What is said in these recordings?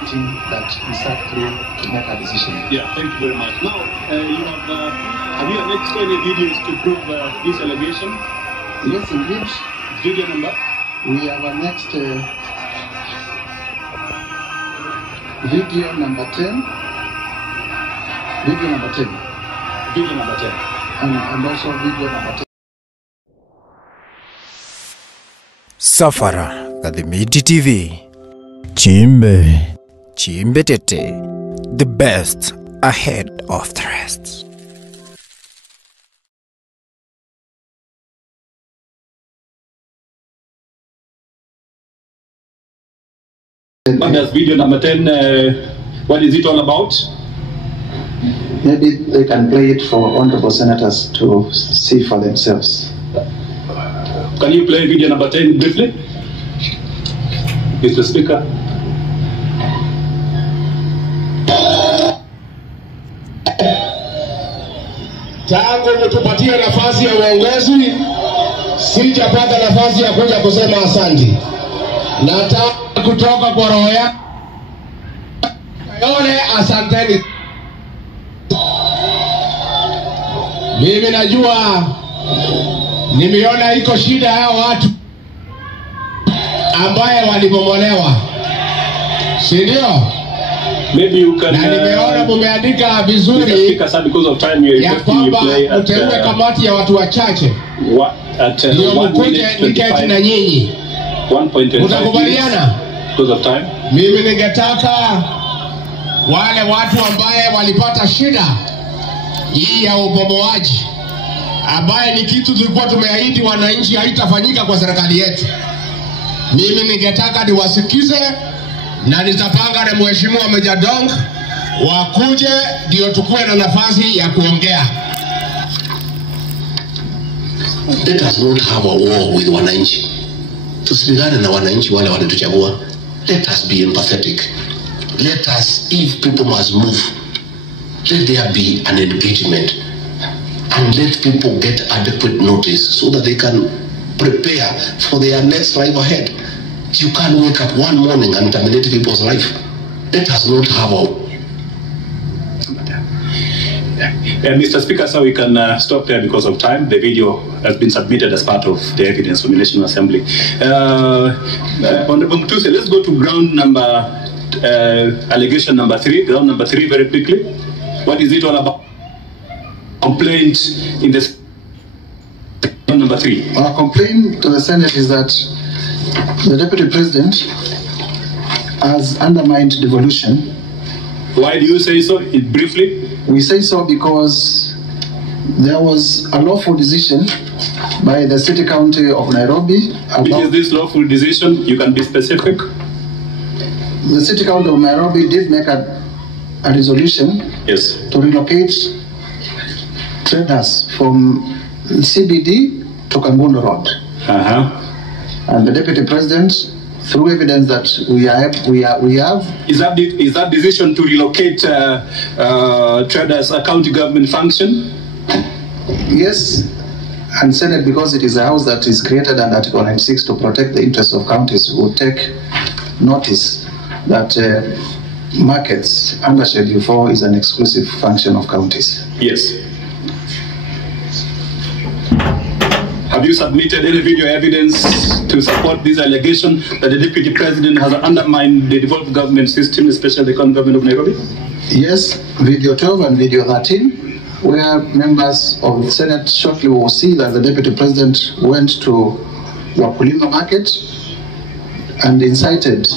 that we start free to make a decision. Yeah, thank you very much. Now, have you annexed any videos to prove this allegation? Yes, indeed. Video number? We have annexed video number 10. Video number 10. Video number 10. And also video number 10. Safara Kadhimiti TV. Chimbe Tete. The best ahead of the rest. What does video number 10, what is it all about? Maybe they can play it for honorable senators to see for themselves. Can you play video number 10 briefly? Mr. Speaker. Tangu mtupatie nafasi ya uongozi, sijapata nafasi ya kuja kusema asante. Nataka kutoka kwa roho yako yone, asanteni. Mimi najua nimeona iko shida hao watu ambaye walibomolewa, si ndio? Maybe you can, na nimeona mumeandika vizuri ya kwamba mteue kamati ya watu wachache ndio mkuje niketi na nyinyi. Utakubaliana? Mimi ningetaka wale watu ambaye walipata shida hii ya ubomoaji, ambaye ni kitu tulikuwa tumeahidi wananchi haitafanyika kwa serikali yetu, mimi ningetaka niwasikize na nitapanga na mheshimiwa Meja Dong wakuje ndio tukue na nafasi ya kuongea. Let us not have a war with wananchi. Tusipigane na wananchi wale walituchagua. Let us be empathetic. Let us, if people must move, let there be an engagement and let people get adequate notice so that they can prepare for their next life ahead. You can't wake up one morning and terminate people's life. Let us not have a... Mr. Speaker, so we can stop there because of time. The video has been submitted as part of the evidence from the National Assembly. Honorable Mutuse, let's go to ground number, allegation number 3. Ground number 3 very quickly. What is it all about? Complaint in the number 3. Our complaint to the Senate is that the Deputy President has undermined devolution. Why do you say so? Briefly? We say so because there was a lawful decision by the City County of Nairobi. Which is this lawful decision? You can be specific. The City County of Nairobi did make a resolution, yes, to relocate traders from CBD to Kangundo Road. And the Deputy President, through evidence that we have, is that decision to relocate traders a county government function? Yes, and Senate, because it is a house that is created under Article 96 to protect the interests of counties, will take notice that markets under Schedule 4 is an exclusive function of counties. Yes. Have you submitted any video evidence to support this allegation that the Deputy President has undermined the devolved government system, especially the county government of Nairobi? Yes, video 12 and video 13, where members of the Senate shortly will see that the Deputy President went to Wakulima Market and incited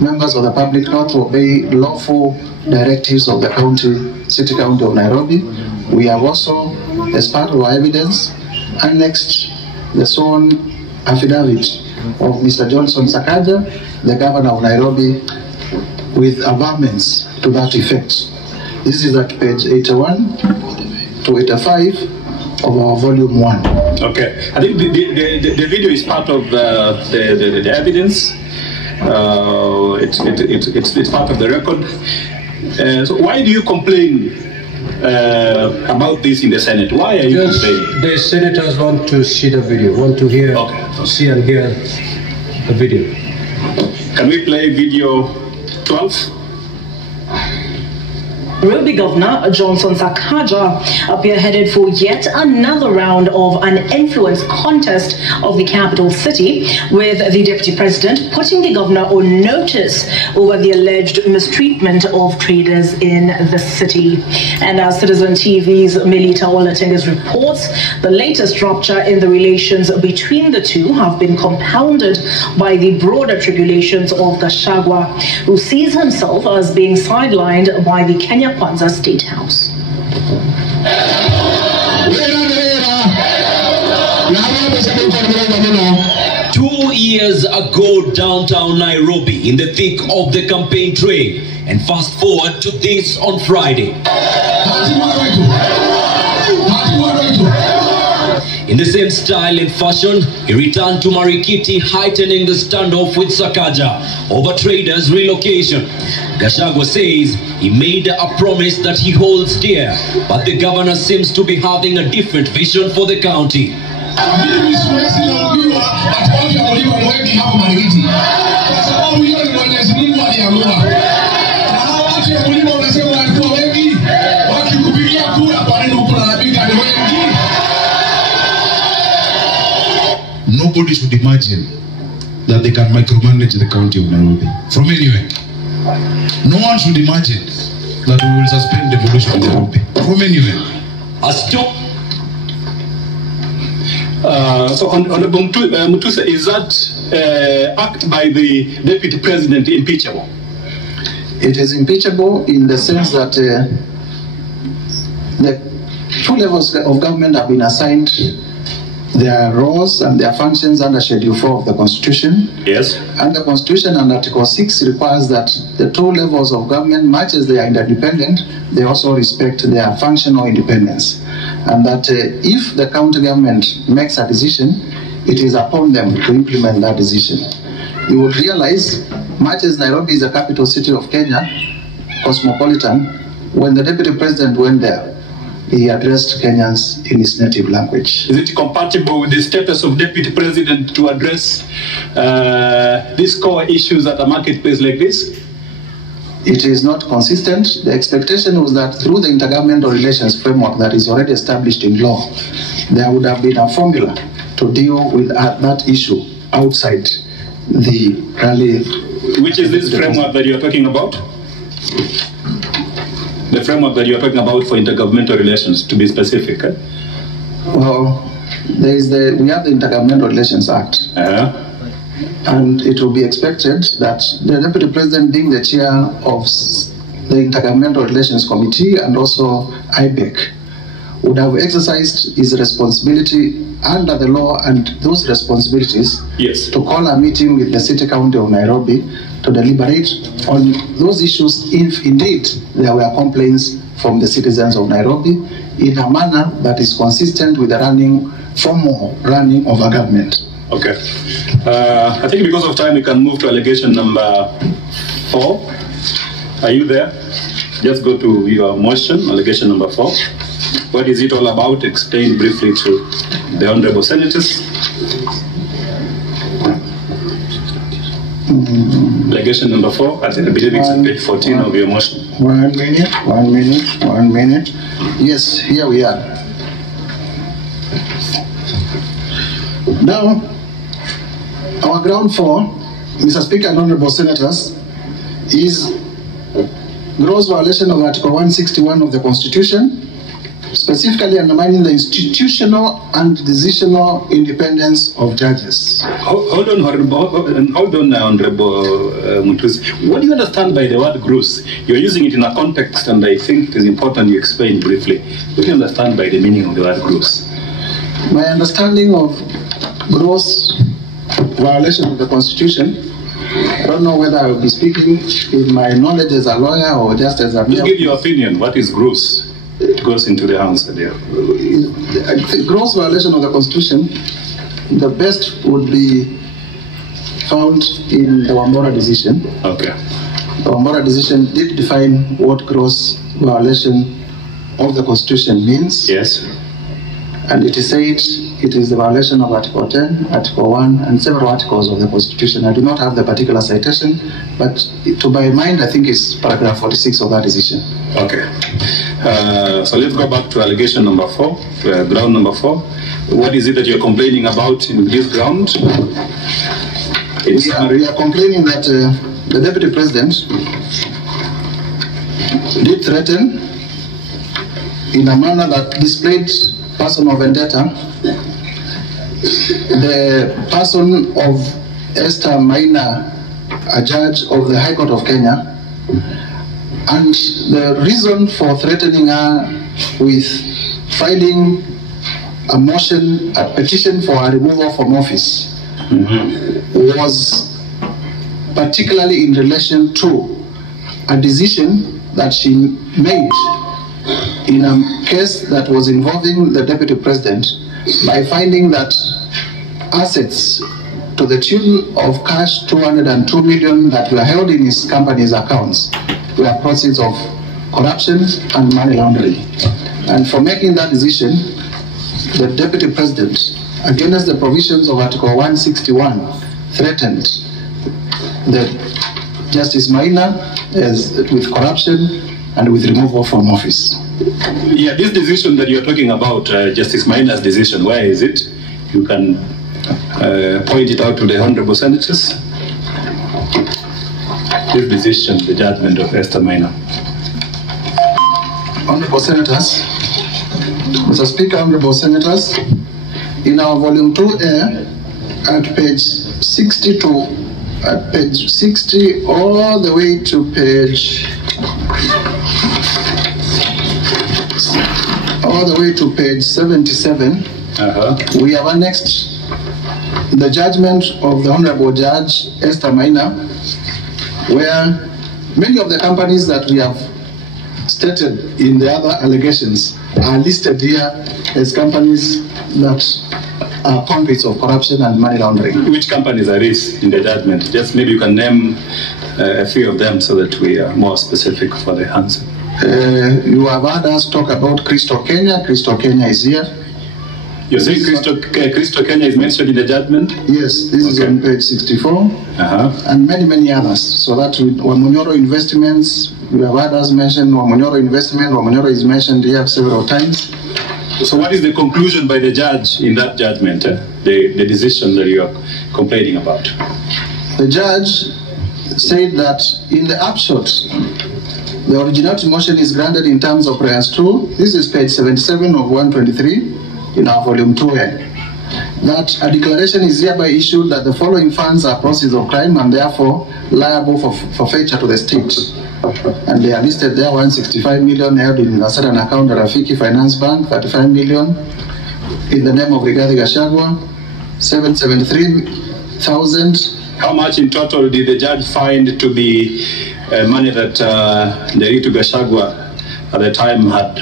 members of the public not to obey lawful directives of the City County of Nairobi. We have also, as part of our evidence, annexed the sworn affidavit of Mr. Johnson Sakaja, the governor of Nairobi, with amendments to that effect. This is at page 81 to 85 of our volume 1. Okay, I think the video is part of the evidence. It's part of the record. So why do you complain about this in the Senate? Why are you complaining? The senators want to see the video, want to hear, see and hear the video. Can we play video 12? Nairobi Governor Johnson Sakaja appear headed for yet another round of an influence contest of the capital city, with the Deputy President putting the governor on notice over the alleged mistreatment of traders in the city. And as Citizen TV's Melita Olatenga's reports, the latest rupture in the relations between the two have been compounded by the broader tribulations of Gachagua, who sees himself as being sidelined by the Kenya Kwanza State House. 2 years ago, downtown Nairobi, in the thick of the campaign trail, and fast forward to this on Friday. In the same style and fashion, he returned to Marikiti, heightening the standoff with Sakaja over traders' relocation. Gachagua says he made a promise that he holds dear, but the governor seems to be having a different vision for the county. Nobody should imagine that they can micromanage the county of Nairobi from anywhere. No one should imagine that we will suspend devolution in Nairobi from anywhere. So Honorable Mutusa, is that act by the Deputy President impeachable? It is impeachable in the sense that the two levels of government have been assigned their roles and their functions under Schedule 4 of the Constitution. Yes. And the Constitution and Article 6 requires that the two levels of government, much as they are interdependent, they also respect their functional independence. And that if the county government makes a decision, it is upon them to implement that decision. You would realize, much as Nairobi is the capital city of Kenya, cosmopolitan, when the Deputy President went there, he addressed Kenyans in his native language. Is it compatible with the status of Deputy President to address these core issues at a marketplace like this? It is not consistent. The expectation was that through the intergovernmental relations framework that is already established in law, there would have been a formula to deal with that issue outside the rally. Which is this framework that you are talking about? The framework that you are talking about for intergovernmental relations, to be specific. Eh? Well, we have the Intergovernmental Relations Act. And it will be expected that the Deputy President, being the chair of the Intergovernmental Relations Committee and also IBEC, would have exercised his responsibility under the law and those responsibilities, yes, to call a meeting with the City County of Nairobi to deliberate on those issues if indeed there were complaints from the citizens of Nairobi in a manner that is consistent with the formal running of a government. Okay. I think because of time we can move to allegation number 4. Are you there? Just go to your motion, allegation number 4. What is it all about? Explain briefly to the honorable senators. Allegation number 4, I believe it's on page 14 of your motion. 1 minute. Yes, here we are. Now, our ground 4, Mr. Speaker and honorable senators, is gross violation of Article 161 of the Constitution, specifically undermining the institutional and decisional independence of judges. Hold on, Honorable Mutusi. What do you understand by the word gross? You're using it in a context, and I think it is important you explain briefly. What do you understand by the meaning of the word gross? My understanding of gross violation of the Constitution, I don't know whether I will be speaking in my knowledge as a lawyer or just as a... Just give your opinion. What is gross? It goes into the answer there. Gross violation of the Constitution, the best would be found in the Wambora decision. Okay. The Wambora decision did define what gross violation of the Constitution means. Yes. And it is said it is the violation of Article 10, Article 1, and several articles of the Constitution. I do not have the particular citation, but to my mind, I think it's paragraph 46 of that decision. Okay. So let's go back to allegation number 4, ground number 4. What is it that you're complaining about in this ground? We are complaining that the Deputy President did threaten in a manner that displayed personal vendetta the person of Esther Maina, a judge of the High Court of Kenya, and the reason for threatening her with filing a motion, a petition for a removal from office was particularly in relation to a decision that she made in a case that was involving the Deputy President by finding that assets to the tune of cash 202 million that were held in his company's accounts were proceeds of corruption and money laundering. And for making that decision, the Deputy President, against the provisions of Article 161, threatened the Justice Maina with corruption and with removal from office. Yeah, this decision that you're talking about, Justice Maina's decision, where is it? You can point it out to the Honorable Senators. This decision, the judgment of Esther Maina. Honorable Senators, Mr. Speaker, Honorable Senators, in our Volume 2A, at page 62, at page 60 all the way to page 77, we have annexed the judgment of the Honorable Judge Esther Maina, where many of the companies that we have stated in the other allegations are listed here as companies that are convicts of corruption and money laundering. Which companies are these in the judgment? Just maybe you can name a few of them so that we are more specific for the answer. You have heard us talk about Crystal Kenya. Crystal Kenya is here. You're saying Crystal Kenya is mentioned in the judgment? Yes, this is on page 64, and many others. So that with Wamunyoro Investments, we have heard us mention Wamunyoro Investment. Wamunyoro is mentioned here several times. So what is the conclusion by the judge in that judgment, the decision that you are complaining about? The judge said that in the upshot, the originality motion is granted in terms of prayers 2. This is page 77 of 123 in our volume 2A. That a declaration is hereby issued that the following funds are proceeds of crime and therefore liable for forfeiture to the state. And they are listed there: 165 million held in a certain account at Rafiki Finance Bank, 35 million in the name of Rigathi Gachagua, 773,000. How much in total did the judge find to be money that Rigathi Gachagua at the time had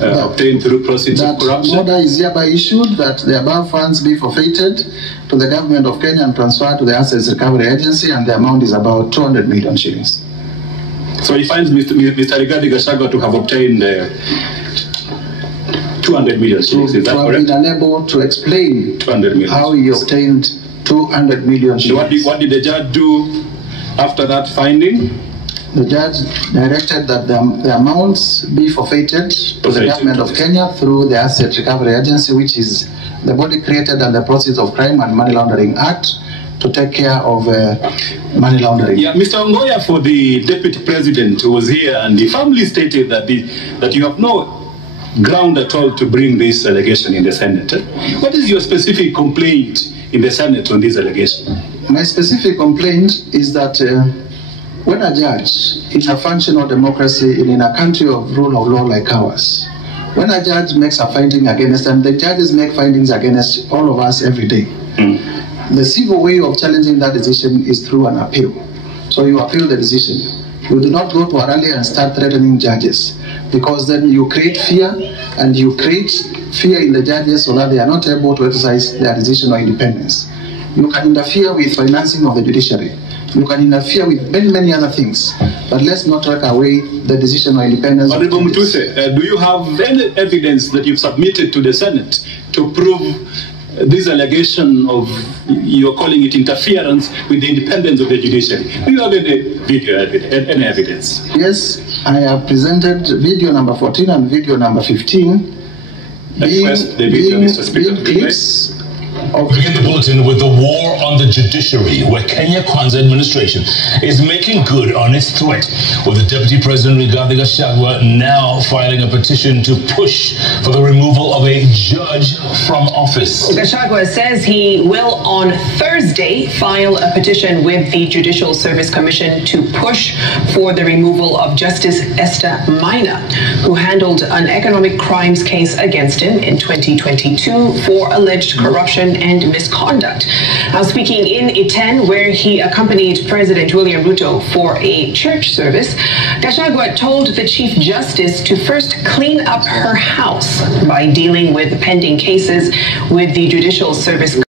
obtained through proceeds of corruption? That order is hereby issued that the above funds be forfeited to the government of Kenya and transferred to the Assets Recovery Agency, and the amount is about 200 million shillings. So he finds Mr. Rigathi Gachagua to have obtained 200 million shillings. Is that correct? To have been unable to explain 200 million how he obtained 200 million shillings. What did the judge do after that finding? The judge directed that the amounts be forfeited to the government of Kenya through the Asset Recovery Agency, which is the body created under the Proceeds of Crime and Money Laundering Act, to take care of money laundering. Yeah, Mr. Ongoya, for the Deputy President who was here, and he firmly stated that that you have no ground at all to bring this allegation in the Senate. What is your specific complaint in the Senate on this allegation? My specific complaint is that when a judge in a functional democracy in a country of rule of law like ours, when a judge makes a finding against, and the judges make findings against all of us every day, the civil way of challenging that decision is through an appeal. So you appeal the decision. You do not go to a rally and start threatening judges, because then you create fear, and you create fear in the judges so that they are not able to exercise their decision or independence. You can interfere with financing of the judiciary. You can interfere with many other things, but let's not take away the decision or independence. Honorable Mutuse, do you have any evidence that you've submitted to the Senate to prove this allegation of, you're calling it interference with the independence of the judiciary? Do you have any video any evidence? Yes, I have presented video number 14 and video number 15. Clips We begin the bulletin with the war on the judiciary, where Kenya Kwanza administration is making good on its threat, with the Deputy President Rigathi Gachagua now filing a petition to push for the removal of a judge from office. Gachagua says he will on Thursday file a petition with the Judicial Service Commission to push for the removal of Justice Esther Maina, who handled an economic crimes case against him in 2022 for alleged corruption and misconduct. Now, speaking in Iten, where he accompanied President William Ruto for a church service, Gachagua told the Chief Justice to first clean up her house by dealing with pending cases with the Judicial Service